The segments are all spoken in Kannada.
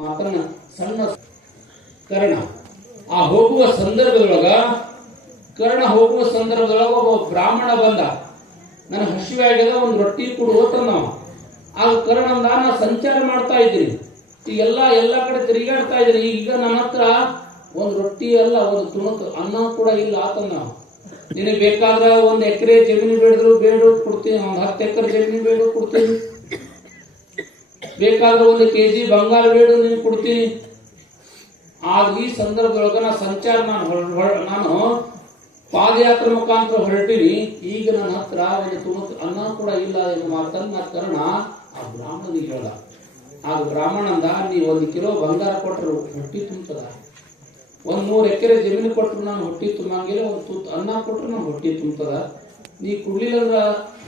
ಮಾತನ್ನ ಸಣ್ಣ ಕರ್ಣ. ಆ ಹೋಗುವ ಸಂದರ್ಭದೊಳಗ, ಕರ್ಣ ಹೋಗುವ ಸಂದರ್ಭದೊಳಗ ಒಬ್ಬ ಬ್ರಾಹ್ಮಣ ಬಂದ. ನನ್ನ ಹಸಿವೆ ಆಗ್ಯದ ಒಂದು ರೊಟ್ಟಿ ಕೊಡು ನಾವು ಆಗ ಕರ್ಣ ನಾನು ಸಂಚಾರ ಮಾಡ್ತಾ ಇದ್ದೀನಿ. ಈಗ ಎಲ್ಲ ಕಡೆ ತಿರುಗಾಡ್ತಾ ಇದ್ದೀನಿ. ಈಗ ನನ್ನ ಹತ್ರ ಒಂದು ರೊಟ್ಟಿ ಅಲ್ಲ, ಒಂದು ತುಣುಕು ಅನ್ನ ಕೂಡ ಇಲ್ಲ ಆತನ. ನಿನಗೆ ಬೇಕಾದ್ರೆ ಒಂದು ಎಕರೆ ಜಮೀನು ಬೇಡಿದ್ರು ಬೇಡ ಕೊಡ್ತೀನಿ, ಒಂದು ಹತ್ತು ಎಕರೆ ಜಮೀನು ಬೇಡ ಕೊಡ್ತೀನಿ. ಬೇಕಾದ್ರೆ ಒಂದು ಕೆ ಜಿ ಬಂಗಾರ ಬೇಡ ನೀನು ಕೊಡ್ತೀನಿ. ಆಗ ಈ ಸಂದರ್ಭದೊಳಗ ನಾ ಸಂಚಾರ ನಾನು ನಾನು ಪಾದಯಾತ್ರೆ ಮುಖಾಂತರ ಹೊರಟೀನಿ. ಈಗ ನನ್ನ ಹತ್ರ ಒಂದು ತುಮ ಅನ್ನ ಕೂಡ ಇಲ್ಲ ಎಂದು ಮಾತನ್ನ ಕರ್ಣ ಆ ಬ್ರಾಹ್ಮಣನಿಗೆ ಹೇಳ್ದ. ಆ ಬ್ರಾಹ್ಮಣಂದ ನೀವು ಒಂದು ಕಿಲೋ ಬಂಗಾರ ಕೊಟ್ಟರು ಹೊಟ್ಟಿ ತುಂಬತದ? ಒಂದು ಮೂರು ಎಕರೆ ಜಮೀನು ಕೊಟ್ಟರು ನಾನು ಹೊಟ್ಟಿ ತುಂಬಂಗಿಲ್ಲ, ಒಂದು ತುತ್ತು ಅನ್ನ ಕೊಟ್ಟರು ನಾನು ಹೊಟ್ಟಿ ತುಂಬತದ. ನೀ ಕುಡ್ಲಿಲ್ಲ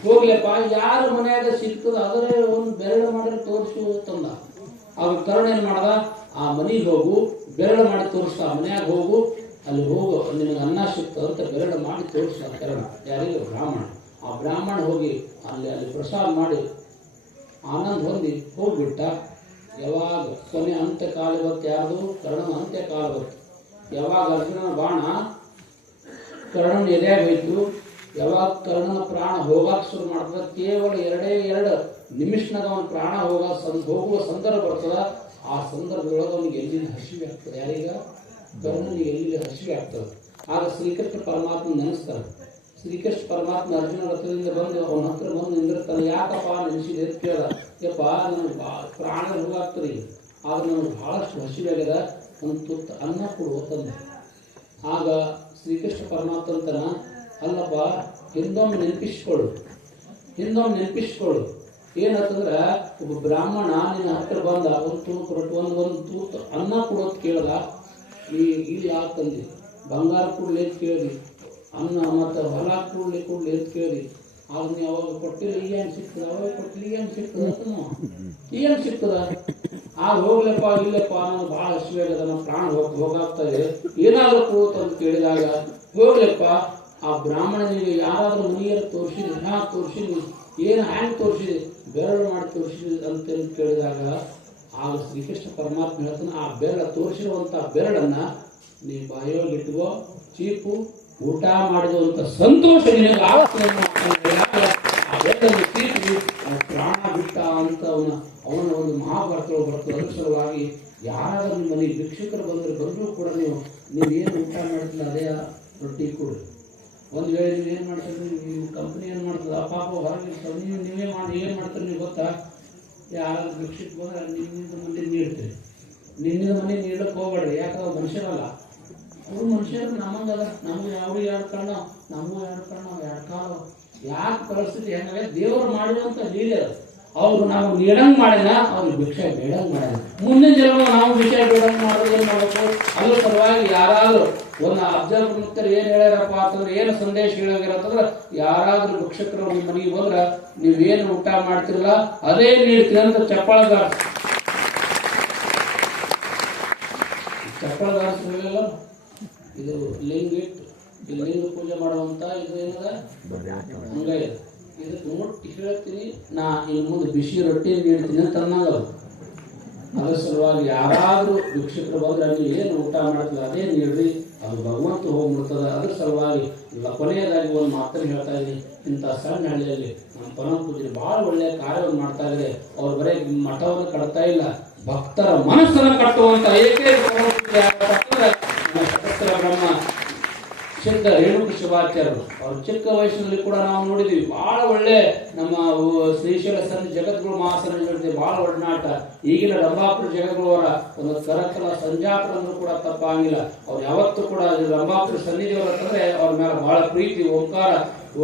ಹೋಗ್ಲಪ್ಪ, ಯಾರ ಮನೆಯಾಗ ಸಿಗ್ತದ ಅದರೇ ಒಂದು ಬೆರಳು ಮಾಡಿ ತೋರಿಸು ತಂದ. ಅವ್ರ ತರಣ ಏನ್ ಮಾಡ್ದ? ಆ ಮನೆಗೆ ಹೋಗು, ಬೆರಳು ಮಾಡಿ ತೋರಿಸ, ಆ ಮನ್ಯಾಗ ಹೋಗು, ಅಲ್ಲಿ ಹೋಗು, ನಿನಗೆ ಅನ್ನ ಅಂತ ಬೆರಳು ಮಾಡಿ ತೋರಿಸ ಕರ್ಣ ಯಾರಿಗೆ ಬ್ರಾಹ್ಮಣ. ಆ ಬ್ರಾಹ್ಮಣ ಹೋಗಿ ಅಲ್ಲಿ ಅಲ್ಲಿ ಪ್ರಸಾದ ಮಾಡಿ ಆನಂದ ಹೊಂದಿ ಹೋಗ್ಬಿಟ್ಟ. ಯಾವಾಗ? ಕೊನೆ ಅಂತ್ಯ ಕಾಲ ಯಾರು ಕರ್ಣನ ಅಂತ್ಯ ಕಾಲ ಇವತ್ತು. ಯಾವಾಗ ಅರ್ಜುನನ ಬಾಣ? ಕರ್ಣನ ಎದೆಯಾಗ ಹೋಯ್ತು? ಯಾವಾಗ ಕರ್ಣನ ಪ್ರಾಣ ಹೋಗಾಕ ಶುರು ಮಾಡ್ತದ? ಕೇವಲ ಎರಡೇ ಎರಡು ನಿಮಿಷನಾಗ ಅವನ ಪ್ರಾಣ ಹೋಗ ಹೋಗುವ ಸಂದರ್ಭ ಬರ್ತದ. ಆ ಸಂದರ್ಭದೊಳಗೆ ಅವನಿಗೆ ಎಲ್ಲಿಂದ ಹಸಿವೆ ಆಗ್ತದೆ? ಯಾರೀಗ? ಕರ್ಣನಿಗೆ ಎಲ್ಲಿಗೆ ಹಸಿವೆ ಆಗ್ತದೆ? ಆಗ ಶ್ರೀಕೃಷ್ಣ ಪರಮಾತ್ಮ ನೆನೆಸ್ತಾರೆ ಶ್ರೀಕೃಷ್ಣ ಪರಮಾತ್ಮ ಅರ್ಜುನ ರಥದಿಂದ ಬಂದು ಅವನ ಹತ್ರ ಬಂದು ನಿಂದಿರ್ತಾನೆ. ಯಾಕಪ್ಪ ನೆನೆಸಿದೆ ಕೇಳ್ದ? ಯಪ್ಪ, ನನಗೆ ಭಾಳ ಪ್ರಾಣ ಹೋಗಾಗ್ತದೆ ಆದ್ರೆ ನನಗೆ ಬಹಳಷ್ಟು ಹಸಿವೆ ಆಗ್ಯದ. ಒಂದು ತುತ್ತು ಅನ್ನ ಕೊಡುವ ತಂದೆ. ಆಗ ಶ್ರೀಕೃಷ್ಣ ಪರಮಾತ್ಮ ಅಂತನ ಅಲ್ಲಪ್ಪ, ಹಿಂದೊಮ್ಮೆ ನೆನಪಿಸ್ಕೊಳ್ಳು. ಹಿಂದೊಮ್ಮೆ ನೆನಪಿಸ್ಕೊಳ್ಳು. ಏನಂತಂದ್ರೆ, ಒಬ್ಬ ಬ್ರಾಹ್ಮಣ ನಿನ್ನ ಹತ್ರ ಬಂದ ಒಂದು ತೂತು ಕೊಟ್ಟು, ಒಂದು ಒಂದು ತೂತು ಅನ್ನ ಕೊಡೋದು ಕೇಳ್ದ? ಈ, ಇಲ್ಲಿ ಯಾಕೆ ತಂದಿ? ಬಂಗಾರ ಕೊಡ್ಲಿ ಅಂತ ಕೇಳಿ ಅನ್ನ ಮತ್ತು ಹೊಲ ಕೊಡ್ಲಿ ಕೊಡ್ಲಿ ಅಂತ ಕೇಳಿ ಆಗ ನೀವು ಅವಾಗ ಕೊಟ್ಟಿಲ್ಲ ಏನು ಸಿಗ್ತದ? ಅವಾಗ ಕೊಟ್ಟಿಲ್ಲ ಏನು ಸಿಗ್ತದ? ಏನು ಸಿಗ್ತದ? ಆಗ ಹೋಗ್ಲಪ್ಪ, ಇಲ್ಲಪ್ಪ, ನಾನು ಭಾಳ ಹಸಿವೆ ನಮ್ಮ ಪ್ರಾಣ ಹೋಗಿ ಹೋಗಾಗ್ತದೆ ಇದೆ. ಕೊಡುತ್ತಂತ ಕೇಳಿದಾಗ, ಹೋಗ್ಲಪ್ಪ ಆ ಬ್ರಾಹ್ಮಣನಿಗೆ ಯಾರಾದರೂ ಮುನಿಯರು ತೋರಿಸಿದ್ರು, ಹಾ, ತೋರಿಸಿದ್ರು, ಏನು ಹ್ಯಾಂಗ್ ತೋರಿಸಿದೆ? ಬೆರಳು ಮಾಡಿ ತೋರಿಸಿದ್ರಿ ಅಂತ ಕೇಳಿದಾಗ, ಆಗ ಶ್ರೀಕೃಷ್ಣ ಪರಮಾತ್ಮ ಹೇಳ್ತಾನೆ, ಆ ಬೆರಳ ತೋರಿಸಿರುವಂಥ ಬೆರಳನ್ನು ನೀ ಬಾಯೋಗಿ ಇಟ್ಕೋ, ಚೀಪು, ಊಟ ಮಾಡಿದಂಥ ಸಂತೋಷ ಪ್ರಾಣ ಬಿಟ್ಟ ಅಂತ ಅವನ ಅವನ ಒಂದು ಮಹಾಭಾರತಗಳು ಬರ್ತದೆ. ಅದ್ರ ಸಲುವಾಗಿ ಯಾರಾದರೂ ನಿಮ್ಮ ಮನೆಗೆ ಭಿಕ್ಷಕರು ಬಂದ್ರೆ ಬಂದರೂ ಕೂಡ ನೀವು ನೀವೇನು ಊಟ ಮಾಡ್ತಿಲ್ಲ ಅದೇ ರೊಟ್ಟಿ ಕೊಡ್ರಿ ಒಂದು ವೇಳೆ ನೀವು ಏನು ಮಾಡ್ತೀರಿ ನಿಮ್ಮ ಕಂಪ್ನಿ ಏನು ಮಾಡ್ತದೆ ಆ ಪಾಪ ಹೊರಗೆ ಇರ್ತದೆ. ನೀವು, ನೀವೇ ಮಾಡಿ, ಏನು ಮಾಡ್ತೀರಿ ನೀವು ಗೊತ್ತಾ? ಯಾರಾದ್ರೂ ಭಿಕ್ಷಕ್ಕೆ ಹೋದ್ರೆ ನಿನ್ನಿಂದ ಮುಂದೆ ನೀಡ್ತೀರಿ. ನಿನ್ನಿಂದ ಮನೆ ನೀಡಕ್ಕೆ ಹೋಗ್ಬೇಡ್ರಿ. ಯಾಕಂದ್ರೆ ಮನುಷ್ಯರಲ್ಲ. ಅವ್ರು ಮನುಷ್ಯರು ನಮ್ಮಂಗದ ನಮ್ಗೆ ಯಾವ ಎರಡು ಕಣ್ಣ ನಮಗೂ ಎರಡು ಕಣ್ಣ ಎರಡು ಕಾಲು ಯಾಕೆ ಪರಿಸ್ಥಿತಿ ಹೆಂಗಾಗ ದೇವರು ಮಾಡುವಂಥ ಲೀಡರ್ ಅವ್ರು ನಾವು ನೀಡಂಗ್ ಮಾಡಿದ ಅವ್ರಿಗೆ ಭಿಕ್ಷೆ ಬೇಡಂಗ್ ಮಾಡಿದ ಮುಂದಿನ ಜನ್ಮ ನಾವು ಭಿಕ್ಷೆ ಬೇಡಂಗ್ ಮಾಡೋದು ಏನ್ ಮಾಡಬೇಕು? ಅದ್ರ ಸಲುವಾಗಿ ಯಾರಾದ್ರೂ ಒಂದು ಅಬ್ಜರ್ವ್ ಮುಕ್ತರು ಏನ್ ಹೇಳ್ಯಾರಪ್ಪ ಅಂತಂದ್ರೆ ಏನು ಸಂದೇಶ ಹೇಳೋಗಿರತ್ತಂದ್ರೆ ಯಾರಾದ್ರೂ ಭಿಕ್ಷಕರು ನಿಮ್ಮ ಮನೆಗೆ ಬಂದ್ರ ನೀವೇನು ಊಟ ಮಾಡ್ತಿರಲ್ಲ ಅದೇ ನೀಡ್ತೀರ ಅಂತ ಚಪ್ಪಾಳಗಾರ ಚಪ್ಪಳಗಾರ ಹೇಳಲ್ಲ? ಇದು ಲಿಂಗ್ ಇಟ್ಟು ಲಿಂಗ ಪೂಜೆ ಮಾಡುವಂತ ಇದು ಏನದ? ಹಂಗ ಇದೆ ಇದಕ್ಕೆ ಮುಟ್ಟಿ ಹೇಳ್ತೀನಿ. ನಾ ಇನ್ನು ಮುಂದೆ ಬಿಸಿ ರೊಟ್ಟಿ ನೀಡ್ತೀನಿ ಅಂತ ಅನ್ನಂಗಲ್ಲ ಅದರ ಸಲುವಾಗಿ ಯಾರಾದರೂ ಭಿಕ್ಷಕರು ಬಂದ್ರೆ ಅಲ್ಲಿ ಏನು ಊಟ ಮಾಡ್ತದೆ ಅದೇ ನೀಡ್ರಿ ಅದು ಭಗವಂತ ಹೋಗ್ಬಿಡ್ತದೆ ಅದ್ರ ಸಲುವಾಗಿ ಇಲ್ಲ ಕೊನೆಯದಾಗಿ ಒಂದು ಮಾತನ್ನು ಹೇಳ್ತಾ ಇದ್ದೀನಿ. ಇಂಥ ಸಣ್ಣ ಹಳ್ಳಿಯಲ್ಲಿ ನಮ್ಮ ಪರಮ ಪೂಜೆ ಭಾಳ ಒಳ್ಳೆಯ ಕಾರ್ಯವನ್ನು ಮಾಡ್ತಾ ಇದ್ದಾರೆ. ಅವ್ರು ಬರೀ ಮಠವನ್ನು ಕಟ್ತಾ ಇಲ್ಲ, ಭಕ್ತರ ಮನಸ್ಸನ್ನು ಕಟ್ಟುವಂತ ಏಕೈಕ ಪರಮ ಪೂಜೆ ಯಾರಪ್ಪ ಅಂತಂದ್ರೆ ನಮ್ಮ ಶತಸ್ಥರ ಬ್ರಹ್ಮ ಸಿದ್ಧ ರೇಣುಕ ಶಿವಾಚಾರ್ಯರು ಅವ್ರ. ಚಿಕ್ಕ ವಯಸ್ಸಿನಲ್ಲಿ ಕೂಡ ನಾವು ನೋಡಿದ್ವಿ. ಬಹಳ ಒಳ್ಳೆ ನಮ್ಮ ಶ್ರೀಶೈಲ ಸನ್ ಜಗದ್ಗುರು ಮಹಾಸನ ಬಹಳ ಒಡನಾಟ. ಈಗಿನ ರಂಭಾಪುರ ಜಗದ್ಗುರುವರ ಒಂದು ಕರಕಲ ಸಂಜಾಪುರ ಅಂದ್ರೂ ಕೂಡ ತಪ್ಪಾಗಿಲ್ಲ. ಅವ್ರು ಯಾವತ್ತೂ ಕೂಡ ರಂಭಾಪುರ ಸನ್ನಿಧಿಯವರು ಅಂತಂದ್ರೆ ಅವ್ರ ಮೇಲೆ ಬಹಳ ಪ್ರೀತಿ, ಓಂಕಾರ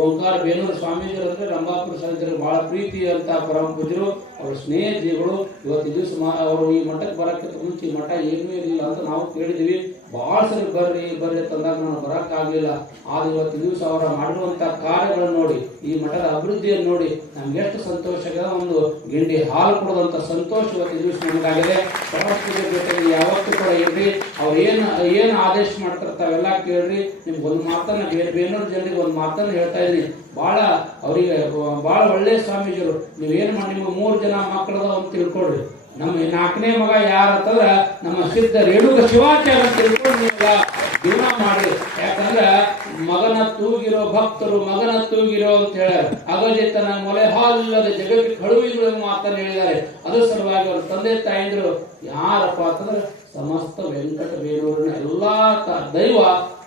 ಓಂಕಾರ ಬೇನೂರು ಸ್ವಾಮೀಜಿಯವರು ಅಂದ್ರೆ ರಂಭಾಪುರ ಸನ್ನಿಧಿಯವರು ಬಹಳ ಪ್ರೀತಿ ಅಂತ ಪರಮ ಪೂಜ್ಯರು ಅವ್ರ ಸ್ನೇಹಿತರುಗಳು ಇವತ್ತು ದಿವಸ ಅವರು ಈ ಮಠಕ್ಕೆ ಬರಕ್ಕೆ ಮುಂಚೆ ಮಠ ಏನೂ ಇರಲಿಲ್ಲ ಅಂತ ನಾವು ಕೇಳಿದ್ವಿ. ಬಹಳ ಸರಿ ಬರ್ರಿ ಬರ್ರಿ ತಂದಾಗ ನಾನು ಬರಕ್ಕಾಗಲಿಲ್ಲ. ಆದ್ರೆ ಇವತ್ತು ದಿವಸ ಅವರ ಮಾಡಿರುವಂತ ಕಾರ್ಯಗಳನ್ನು ನೋಡಿ, ಈ ಮಠದ ಅಭಿವೃದ್ಧಿಯನ್ನು ನೋಡಿ ನಮ್ಗೆ ಎಷ್ಟು ಸಂತೋಷ ಒಂದು ಗಿಂಡಿ ಹಾಲು ಕೊಡುವಂತ ಸಂತೋಷ ಇವತ್ತು ದಿವಸ ನಮಗಾಗಿದೆ. ಪರಮಪೂಜೆ ಜೊತೆಗೆ ಯಾವತ್ತೂ ಕೂಡ ಇರ್ರಿ. ಅವ್ರು ಏನು ಏನು ಆದೇಶ ಮಾಡ್ತಾರೆ ತಾವೆಲ್ಲ ಕೇಳ್ರಿ. ನಿಮ್ಗೆ ಒಂದು ಮಾತನ್ನ ಬೇರೆ ಬೇನೂರು ಜನರಿಗೆ ಒಂದು ಮಾತನ್ನ ಹೇಳ್ತಾ ಇದ್ದೀನಿ. ಬಹಳ ಅವರಿಗೆ ಬಹಳ ಒಳ್ಳೆ ಸ್ವಾಮೀಜಿಯವರು. ನೀವೇನು ಮಾಡಿ, ನಿಮ್ಗೆ ಮೂರು ಜನ ಮಕ್ಕಳದ ಅಂತ ತಿಳ್ಕೊಳ್ರಿ. ನಮ್ಮ ನಾಲ್ಕನೇ ಮಗ ಯಾರತ್ತಂದ್ರೆ ನಮ್ಮ ಸಿದ್ಧ ರೇಣುಕ ಶಿವಾಚಾರ್ಯ ತಿಳ್ಕೊಂಡು ನೀವು ಜೀವನ ಮಾಡ್ರಿ. ಯಾಕಂದ್ರ ಮಗನ ತೂಗಿರೋ ಭಕ್ತರು ಮಗನ ತೂಗಿರೋ ಅಂತ ಹೇಳ್ಯಾರ. ಅಗಜೇತನ, ಮೊಲೆ ಹಾಲಿಲ್ಲದ ಜಗಕ್ಕೆ ಕಳುವಿಗಳು ಮಾತನ್ನು ಹೇಳಿದ್ದಾರೆ. ಅದ್ರ ಸಲುವಾಗಿ ಅವ್ರ ತಂದೆ ತಾಯಂದ್ರು, ಯಾರಪ್ಪ ಅಂತಂದ್ರೆ ಸಮಸ್ತ ವೆಂಕಟ ಬೇರೂರಿನ ಎಲ್ಲಾ ದೈವ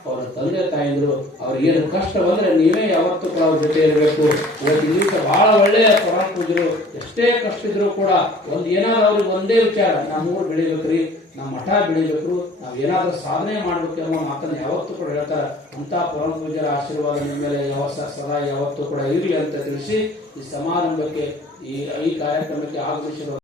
ಅವರ ತಂದೆ ತಾಯಂದರು ಅವ್ರಿಗೆ ಏನು ಕಷ್ಟ ಬಂದರೆ ನೀವೇ ಯಾವತ್ತೂ ಕೂಡ ಅವ್ರ ಜೊತೆ ಇರಬೇಕು. ಇವತ್ತು ದಿವಸ ಬಹಳ ಒಳ್ಳೆಯ ಪೂಜರು ಎಷ್ಟೇ ಕಷ್ಟ ಇದ್ರು ಕೂಡ ಒಂದು ಏನಾದ್ರು ಅವ್ರಿಗೆ ಒಂದೇ ವಿಚಾರ, ನಮ್ಮ ಊರು ಬೆಳಿಬೇಕ್ರಿ, ನಮ್ಮ ಮಠ ಬೆಳಿಬೇಕು ನಾವು ಏನಾದರೂ ಸಾಧನೆ ಮಾಡಬೇಕು ಅನ್ನೋ ಮಾತನ್ನು ಯಾವತ್ತೂ ಕೂಡ ಹೇಳ್ತಾರೆ. ಅಂತ ಪರಮ ಪೂಜರ ಆಶೀರ್ವಾದ ನಿಮ್ಮ ಮೇಲೆ ಯಾವ ಸದಾ ಯಾವತ್ತೂ ಕೂಡ ಇರಲಿ ಅಂತ ತಿಳಿಸಿ, ಈ ಸಮಾರಂಭಕ್ಕೆ, ಈ ಈ ಕಾರ್ಯಕ್ರಮಕ್ಕೆ ಆಗಮಿಸಿರುವ